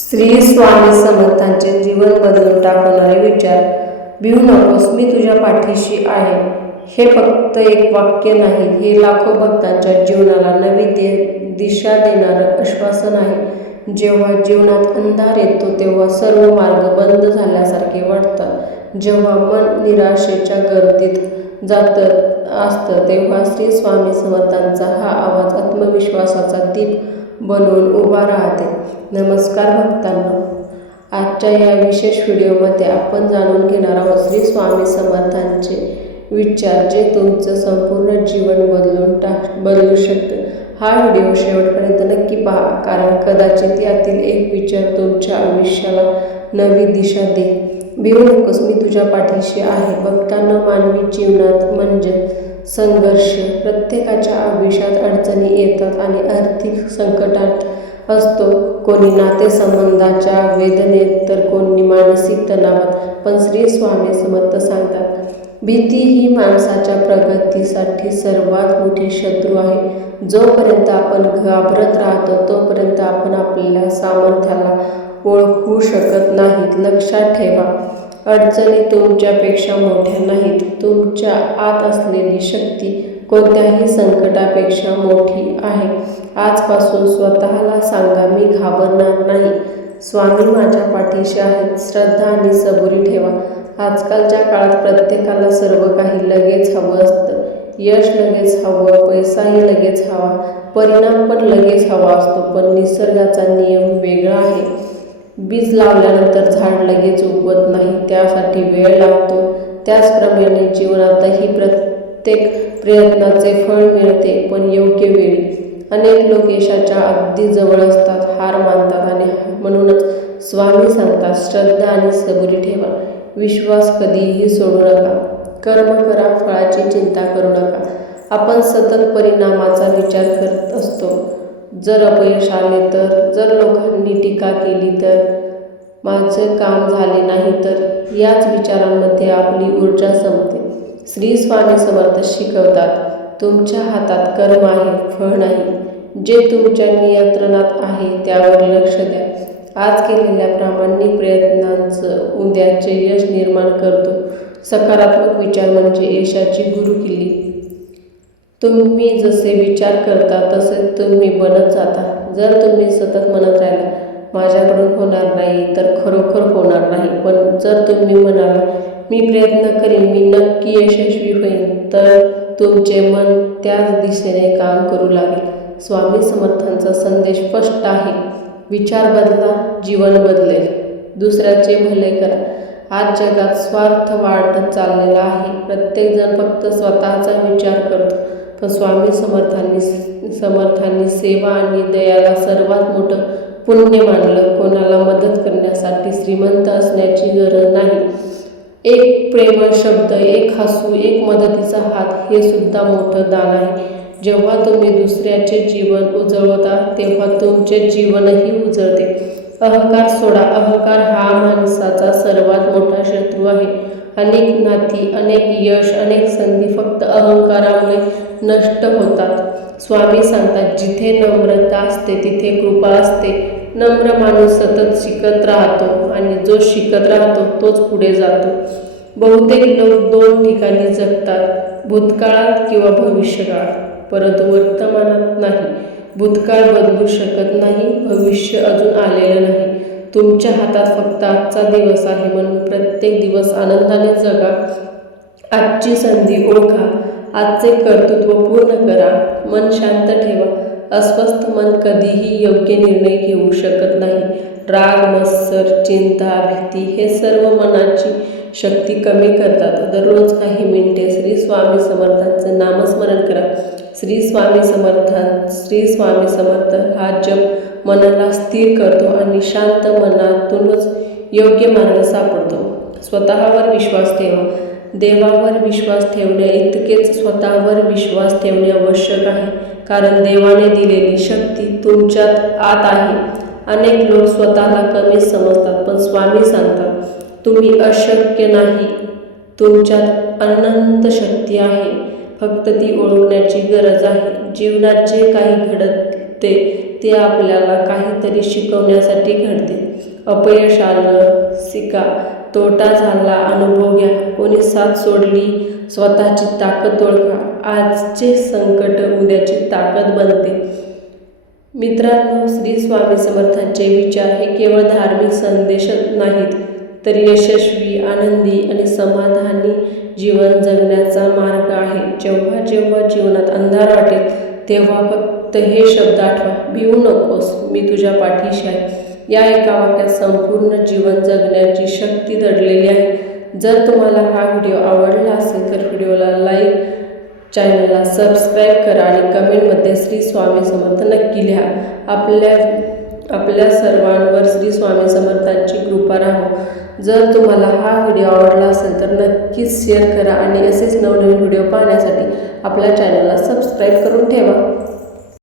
श्री स्वामी समर्थांचे जीवन बदलून टाकणारे विचार. भिवू नकोस, मी तुझ्या पाठीशी आहे. हे फक्त एक वाक्य नाही, हे लाखो भक्तांच्या जीवनाला नवी दिशा देणारं आश्वासन आहे. जेव्हा जीवनात अंधार येतो, तेव्हा सर्व मार्ग बंद झाल्यासारखे वाटतात. जेव्हा मन निराशेच्या गर्दीत जात असतं, तेव्हा श्री स्वामी समर्थांचा हा आवाज आत्मविश्वासाचा दीप बनवून उभा राहते. नमस्कार भक्तांनो, आजच्या या विशेष व्हिडिओमध्ये आपण जाणून घेणार आहोत श्री स्वामी समर्थांचे विचार, जे तुमचं संपूर्ण जीवन बदलू शकतं. हा व्हिडिओ शेवटपर्यंत नक्की पहा, कारण कदाचित यातील एक विचार तुमच्या आयुष्याला नवी दिशा देईल. भिवू नकोस, मी तुझ्या पाठीशी आहे. भक्तांनो, मानवी जीवनात म्हणजे संघर्ष. प्रत्येकाच्या आयुष्यात अडचणी येतात आणि आर्थिक संकटात असतो. कोणी नातेसंबंधाच्या वेदनेत, तर कोणी मानसिक तणावात. पण श्री स्वामी समर्थ सांगतात, भीती ही माणसाच्या प्रगतीसाठी सर्वात मोठी शत्रू आहे. जोपर्यंत आपण घाबरत राहतो, तोपर्यंत आपण आपल्या सामर्थ्याला ओळखू शकत नाहीत. लक्षात ठेवा, अडचणी तुमच्यापेक्षा मोठ्या नाहीत. तुमच्या आत असलेली शक्ती कोणत्याही संकटापेक्षा मोठी आहे. आजपासून स्वतःला सांगा, मी घाबरणार नाही. स्वामी माझ्या पाठीशी आहेत. श्रद्धा आणि सबुरी ठेवा. आजकालच्या काळात प्रत्येकाला सर्व काही लगेच हवं असतं. यश लगेच हवं, पैसाही लगेच हवा, परिणाम पण लगेच हवा असतो. पण निसर्गाचा नियम वेगळा आहे. बीज लावल्यानंतर झाड लगेच उगवत नाही, त्यासाठी वेळ लागतो. त्याचप्रमाणे जीवनातही प्रत्येक प्रयत्नाचे फळ मिळते, पण योग्य वेळी. अनेक लोक यशाच्या अगदी जवळ असतात, हार मानतात, आणि म्हणूनच स्वामी सांगतात, श्रद्धा आणि सबुरी ठेवा. विश्वास कधीही सोडू नका. कर्म करा, फळाची चिंता करू नका. आपण सतत परिणामाचा विचार करत असतो. जर अपयश आले तर, जर लोकांनी टीका केली तर, माझं काम झाले नाही तर, याच विचारांमध्ये आपली ऊर्जा संपते. श्री स्वामी समर्थ शिकवतात, तुमच्या हातात कर्म आहे, फळ नाही. जे तुमच्या नियंत्रणात आहे त्यावर लक्ष द्या. आज केलेल्या प्रामाणिक प्रयत्नांचं उद्याचे यश निर्माण करतो. सकारात्मक विचार म्हणजे यशाची गुरुकिल्ली. तुम्ही जसे विचार करता तसे तुम्ही बनत जाता. जर तुम्ही सतत म्हणत राहिला, माझ्याकडून होणार नाही, तर खरोखर होणार नाही. पण जर तुम्ही म्हणाला, मी प्रयत्न करीन, मी नक्की यशस्वी होईन, तर तुमचे मन त्याच दिशेने काम करू लागेल. स्वामी समर्थांचा संदेश स्पष्ट आहे. विचार बदला, जीवन बदलेल. दुसऱ्याचे भले करा. आज जगात स्वार्थ वाढत चाललेला आहे. प्रत्येकजण फक्त स्वतःचा विचार करतो. पण स्वामी समर्थांनी सेवा आणि दयाला सर्वात मोठं पुण्य मानलं. कोणाला मदत करण्यासाठी श्रीमंत असण्याची गरज नाही. एक प्रेमळ शब्द, एक हसू, एक मदतीचा हात, हे सुद्धा मोठं दान आहे. जेव्हा तुम्ही दुसऱ्याचे जीवन उजळवता, तेव्हा तुमचे जीवनही उजळते. अहंकार सोडा. अहंकार हा माणसाचा सर्वात मोठा शत्रू आहे. अनेक नाती, अनेक यश, अनेक संधी फक्त अहंकारामुळे नष्ट होतात. स्वामी सांगतात, जिथे नम्रता असते तिथे कृपा असते. नम्र माणूस सतत शिकत राहतो, आणि जो शिकत राहतो तोच पुढे जातो. बहुतेक लोक दोन ठिकाणी जगतात, भूतकाळात किंवा भविष्यकाळात, परंतु वर्तमानात नाही. भूतकाळ बदलू शकत नाही, भविष्य अजून आलेलं नाही. तुमच्या हातात फक्त आजचा दिवस आहे, म्हणून प्रत्येक दिवस आनंदाने जगा. आजची संधी ओळखा, आजचे कर्तृत्व पूर्ण करा. मन शांत ठेवा. अस्वस्थ मन कधीही योग्य निर्णय घेऊ शकत नाही. राग, मत्सर, चिंता, भीती हे सर्व मनाची शक्ती कमी करतात. दररोज काही मिनिटे श्री स्वामी समर्थांचं नामस्मरण करा. श्री स्वामी समर्थ हा जप मनाला स्थिर करतो, आणि शांत मनातूनच योग्य मार्ग सापडतो. स्वतःवर विश्वास ठेवा. देवावर विश्वास ठेवण्या इतकेच स्वतःवर विश्वास ठेवणे आवश्यक आहे, कारण देवाने दिलेली शक्ती तुमच्यात आत आहे. अनेक लोक स्वतःला कमी समजतात, पण स्वामी सांगतात, तुम्ही अशक्य नाही. तुमच्यात अनंत शक्ती आहे, फक्त ती ओळखण्याची गरज आहे. जीवनात जे काही घडते ते आपल्याला काहीतरी शिकवण्यासाठी घडते. अपयश आलं, शिका. तोटा झाला, अनुभव घ्या. कोणी साथ सोडली, स्वतःची ताकद ओळखा. आजचे संकट उद्याची ताकद बनते. मित्रांनो, श्री स्वामी समर्थांचे विचार हे केवळ धार्मिक संदेशच नाहीत, तर यशस्वी, आनंदी आणि समाधानी जीवन जगण्याचा मार्ग आहे. जेव्हा जेव्हा जीवनात अंधार वाटेल तेव्हा फक्त हे शब्द आठवा, भिवू नकोस, मी तुझ्या पाठीशी आहे. या एका वाक्यात संपूर्ण जीवन जगण्याची शक्ती दडलेली आहे. जर तुम्हाला हा व्हिडिओ आवडला असेल तर व्हिडिओला लाईक, चॅनलला सबस्क्राईब करा आणि कमेंटमध्ये श्री स्वामी समर्थ नक्की लिहा. आपल्या सर्वांवर श्री स्वामी समर्थांची कृपा राहो. जर तुम्हाला हा व्हिडिओ आवडला असेल तर नक्कीच शेअर करा आणि असेच नवनवीन व्हिडिओ पाहण्यासाठी आपल्या चॅनलला सबस्क्राईब करून ठेवा.